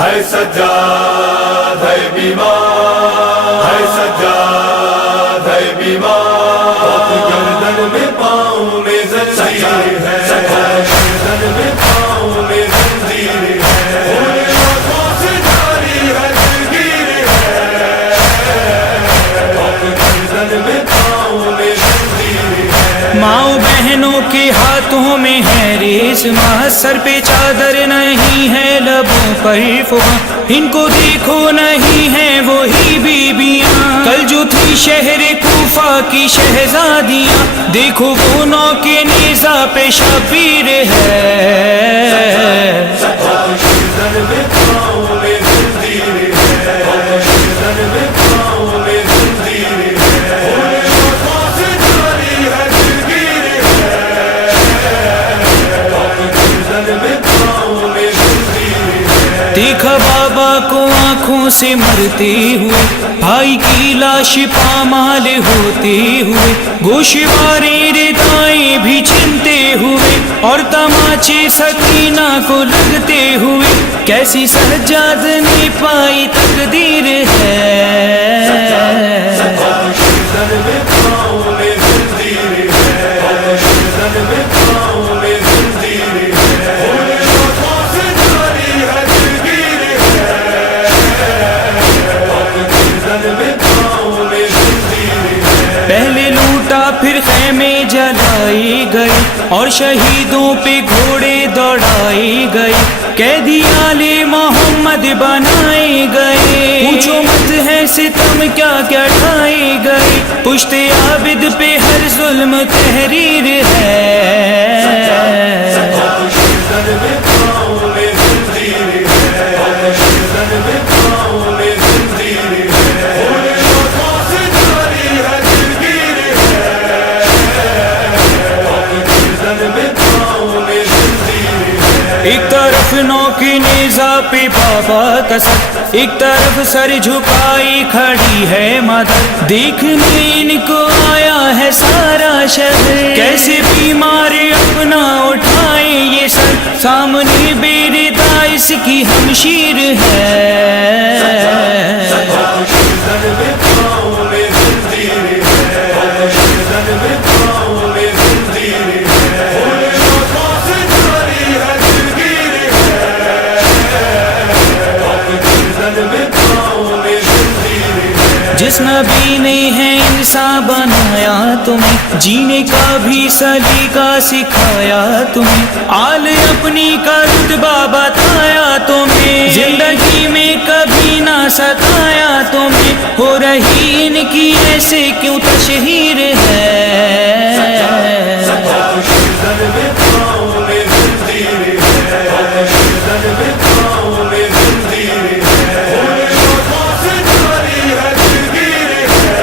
ہے سجاد ہے بیمار، ہے سجاد ہے بیمار، گردن میں پاؤں میں زنجیر ہے، گردن میں پاؤں میں زنجیر ہے، آنکھوں سے جاری ہے دلگیر ہے، گردن میں پاؤں میں زنجیر ہے۔ ماؤں بہنوں کے ہاتھوں میں ہے ریشم، سر پہ چادر نہیں ہے، لبوں پر فغاں ان کو دیکھو نہیں ہے وہی بیبیاں، کل جو تھی شہر کوفہ کی شہزادیاں، دیکھو وہ نو کے نیزہ پہ شبیر ہے۔ گردن میں پاؤں میں زنجیر ہے، گردن میں پاؤں میں زنجیر ہے، آنکھوں سے جاری ہے دلگیر ہے، گردن میں پاؤں میں زنجیر ہے۔ دیکھا بابا کو آنکھوں سے مرتے ہوئے، بھائی کی لاش پامال ہوتے ہوئے، گوشوارے ردائیں بھی چھنتے ہوئے، اور تماچے سکینہ کو لگتے ہوئے، کیسی سجاد نے پائی تقدیر ہے۔ گردن میں پاؤں میں زنجیر ہے، گردن میں پاؤں میں زنجیر ہے، آنکھوں سے جاری ہے دلگیر ہے، گردن میں پاؤں میں زنجیر ہے۔ پہلے لوٹا پھر خیمے جلائے گئے، اور شہیدوں پہ گھوڑے دوڑائے گئے، قیدی آل محمد بنائے گئے، پوچھو مت ہے ستم کیا کیا ڈھائے گئے، پشت عابد پہ ہر ظلم تحریر ہے۔ گردن میں پاؤں میں زنجیر ہے، گردن میں پاؤں میں زنجیر ہے، آنکھوں سے جاری ہے دلگیر ہے، گردن میں پاؤں میں زنجیر ہے۔ ایک طرف نو کی نیزہ پہ بابا کا سر، ایک طرف سر جھکائی کھڑی ہے مدد، دیکھنے ان کو آیا ہے سارا شہر، کیسے بیمار اپنا اٹھائے یہ سر، سامنے بیرتا اس کی ہمشیر ہے۔ گردن میں پاؤں میں زنجیر ہے، گردن میں پاؤں میں زنجیر ہے، آنکھوں سے جاری ہے دلگیر ہے، گردن میں پاؤں میں زنجیر ہے۔ جس نبی نے ہے انسان بنایا تمہیں، جینے کا بھی سلیقہ سکھایا تمہیں، آل اپنی کا رتبہ بتایا تمہیں، زندگی میں کبھی نہ ستایا تمہیں، ہو رہی ان کی ایسے کیوں تشہیر ہے۔ گردن میں پاؤں میں زنجیر ہے، گردن میں پاؤں میں زنجیر ہے، آنکھوں سے جاری ہے دلگیر ہے،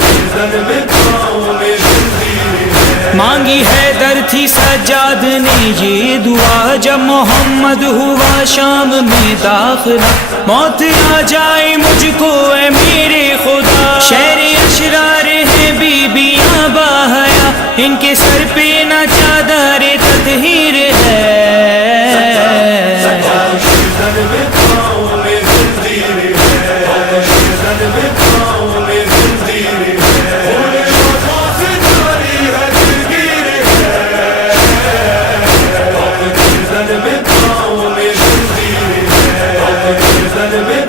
گردن میں پاؤں میں زنجیر ہے۔ مانگی حیدر تھی سجاد نے یہ دعا، جب محمد ہوا شام میں داخلہ، موت آ جائے مجھ کو اے میرے خدا، شہر اشرار ہے بیبیاں باحیا، ان کے سر پہ نہ چادر تطہیر ہے۔ گردن میں پاؤں میں زنجیر ہے، گردن میں پاؤں میں زنجیر ہے، آنکھوں سے جاری ہے دلگیر ہے، گردن میں پاؤں میں زنجیر ہے، گردن میں